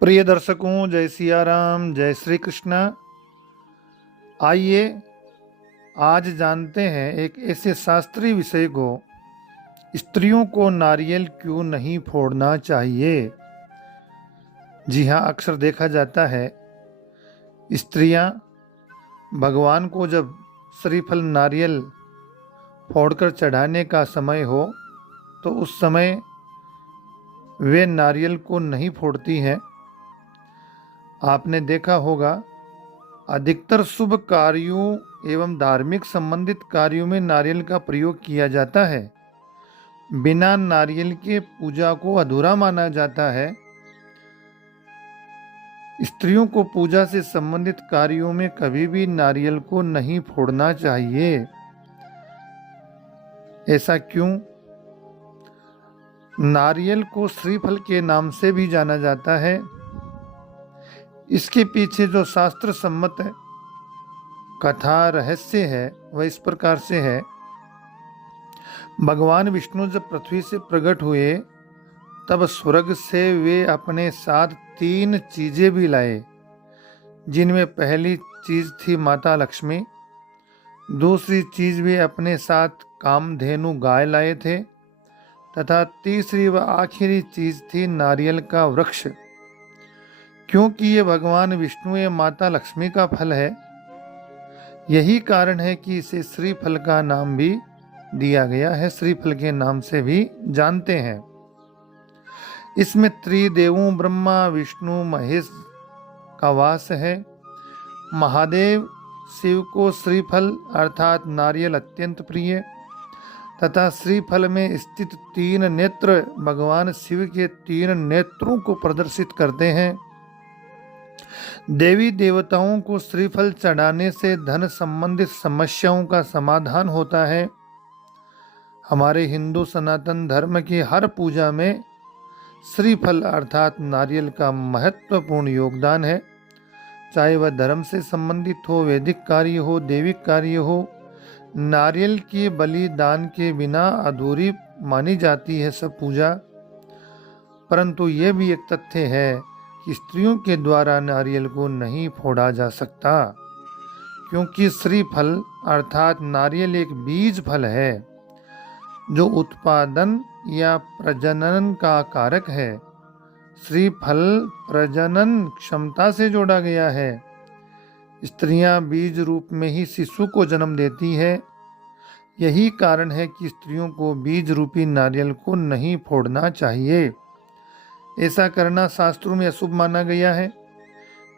प्रिय दर्शकों, जय सिया राम, जय श्री कृष्ण। आइए आज जानते हैं एक ऐसे शास्त्रीय विषय को, स्त्रियों को नारियल क्यों नहीं फोड़ना चाहिए। जी हाँ, अक्सर देखा जाता है स्त्रियां भगवान को जब श्रीफल नारियल फोड़कर चढ़ाने का समय हो तो उस समय वे नारियल को नहीं फोड़ती हैं। आपने देखा होगा अधिकतर शुभ कार्यों एवं धार्मिक संबंधित कार्यों में नारियल का प्रयोग किया जाता है। बिना नारियल के पूजा को अधूरा माना जाता है। स्त्रियों को पूजा से संबंधित कार्यों में कभी भी नारियल को नहीं फोड़ना चाहिए। ऐसा क्यों? नारियल को श्रीफल के नाम से भी जाना जाता है। इसके पीछे जो शास्त्र सम्मत कथा रहस्य है वह इस प्रकार से है। भगवान विष्णु जब पृथ्वी से प्रकट हुए तब स्वर्ग से वे अपने साथ 3 चीजें भी लाए, जिनमें पहली चीज थी माता लक्ष्मी, दूसरी चीज वे अपने साथ कामधेनु गाय लाए थे तथा तीसरी व आखिरी चीज थी नारियल का वृक्ष। क्योंकि ये भगवान विष्णु या माता लक्ष्मी का फल है, यही कारण है कि इसे श्रीफल का नाम भी दिया गया है। श्रीफल के नाम से भी जानते हैं। इसमें त्रिदेवों ब्रह्मा विष्णु महेश का वास है। महादेव शिव को श्रीफल अर्थात नारियल अत्यंत प्रिय तथा श्रीफल में स्थित 3 नेत्र भगवान शिव के 3 नेत्रों को प्रदर्शित करते हैं। देवी देवताओं को श्रीफल चढ़ाने से धन संबंधित समस्याओं का समाधान होता है। हमारे हिंदू सनातन धर्म की हर पूजा में श्रीफल अर्थात नारियल का महत्वपूर्ण योगदान है। चाहे वह धर्म से संबंधित हो, वैदिक कार्य हो, दैविक कार्य हो, नारियल के बलिदान के बिना अधूरी मानी जाती है सब पूजा। परंतु यह भी एक तथ्य है कि स्त्रियों के द्वारा नारियल को नहीं फोड़ा जा सकता, क्योंकि श्रीफल अर्थात नारियल एक बीज फल है जो उत्पादन या प्रजनन का कारक है। श्रीफल प्रजनन क्षमता से जोड़ा गया है। स्त्रियां बीज रूप में ही शिशु को जन्म देती है। यही कारण है कि स्त्रियों को बीज रूपी नारियल को नहीं फोड़ना चाहिए। ऐसा करना शास्त्रों में अशुभ माना गया है।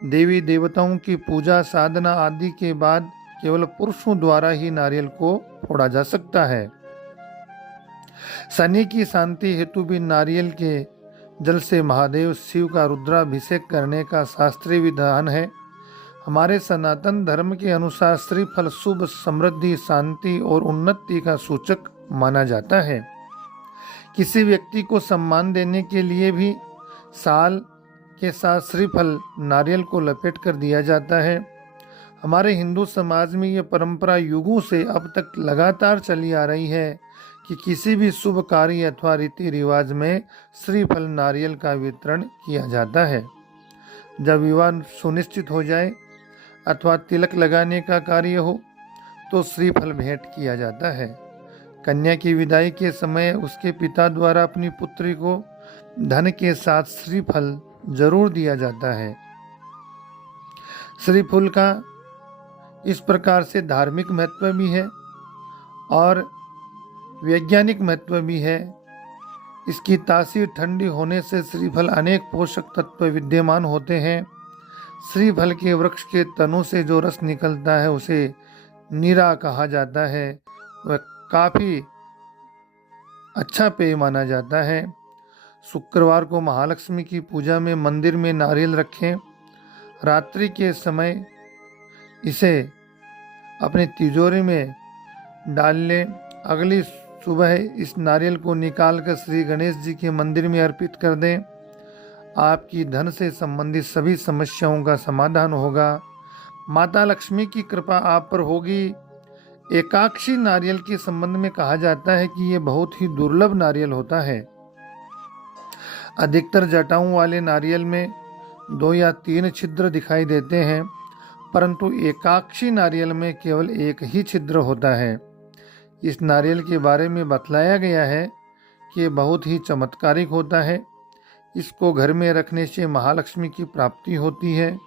देवी देवताओं की पूजा साधना आदि के बाद केवल पुरुषों द्वारा ही नारियल को फोड़ा जा सकता है। शनि की शांति हेतु भी नारियल के जल से महादेव शिव का रुद्राभिषेक करने का शास्त्रीय विधान है। हमारे सनातन धर्म के अनुसार श्रीफल शुभ, समृद्धि, शांति और उन्नति का सूचक माना जाता है। किसी व्यक्ति को सम्मान देने के लिए भी साल के साथ श्रीफल नारियल को लपेट कर दिया जाता है। हमारे हिंदू समाज में यह परंपरा युगों से अब तक लगातार चली आ रही है कि किसी भी शुभ कार्य अथवा रीति रिवाज में श्रीफल नारियल का वितरण किया जाता है। जब विवाह सुनिश्चित हो जाए अथवा तिलक लगाने का कार्य हो तो श्रीफल भेंट किया जाता है। कन्या की विदाई के समय उसके पिता द्वारा अपनी पुत्री को धन के साथ श्रीफल जरूर दिया जाता है। श्रीफल का इस प्रकार से धार्मिक महत्व भी है और वैज्ञानिक महत्व भी है। इसकी तासीर ठंडी होने से श्रीफल अनेक पोषक तत्व विद्यमान होते हैं। श्रीफल के वृक्ष के तनों से जो रस निकलता है उसे नीरा कहा जाता है। वह काफ़ी अच्छा पेय माना जाता है। शुक्रवार को महालक्ष्मी की पूजा में मंदिर में नारियल रखें। रात्रि के समय इसे अपनी तिजोरी में डाल लें। अगली सुबह इस नारियल को निकालकर श्री गणेश जी के मंदिर में अर्पित कर दें। आपकी धन से संबंधित सभी समस्याओं का समाधान होगा। माता लक्ष्मी की कृपा आप पर होगी। एकाक्षी नारियल के संबंध में कहा जाता है कि यह बहुत ही दुर्लभ नारियल होता है। अधिकतर जटाओं वाले नारियल में 2 या 3 छिद्र दिखाई देते हैं, परंतु एकाक्षी नारियल में केवल एक ही छिद्र होता है। इस नारियल के बारे में बतलाया गया है कि ये बहुत ही चमत्कारिक होता है। इसको घर में रखने से महालक्ष्मी की प्राप्ति होती है।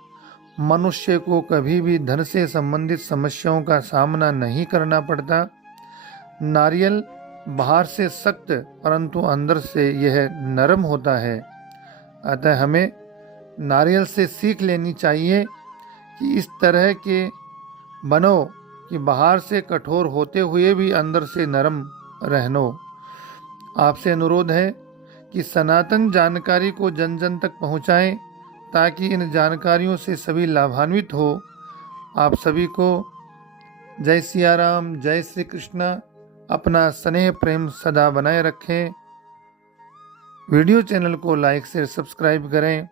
मनुष्य को कभी भी धन से संबंधित समस्याओं का सामना नहीं करना पड़ता। नारियल बाहर से सख्त परंतु अंदर से यह नरम होता है। अतः हमें नारियल से सीख लेनी चाहिए कि इस तरह के बनो कि बाहर से कठोर होते हुए भी अंदर से नरम रहनो। आपसे अनुरोध है कि सनातन जानकारी को जन जन तक पहुंचाएं ताकि इन जानकारियों से सभी लाभान्वित हो। आप सभी को जय सिया राम, जय श्री कृष्ण। अपना स्नेह प्रेम सदा बनाए रखें। वीडियो चैनल को लाइक से सब्सक्राइब करें।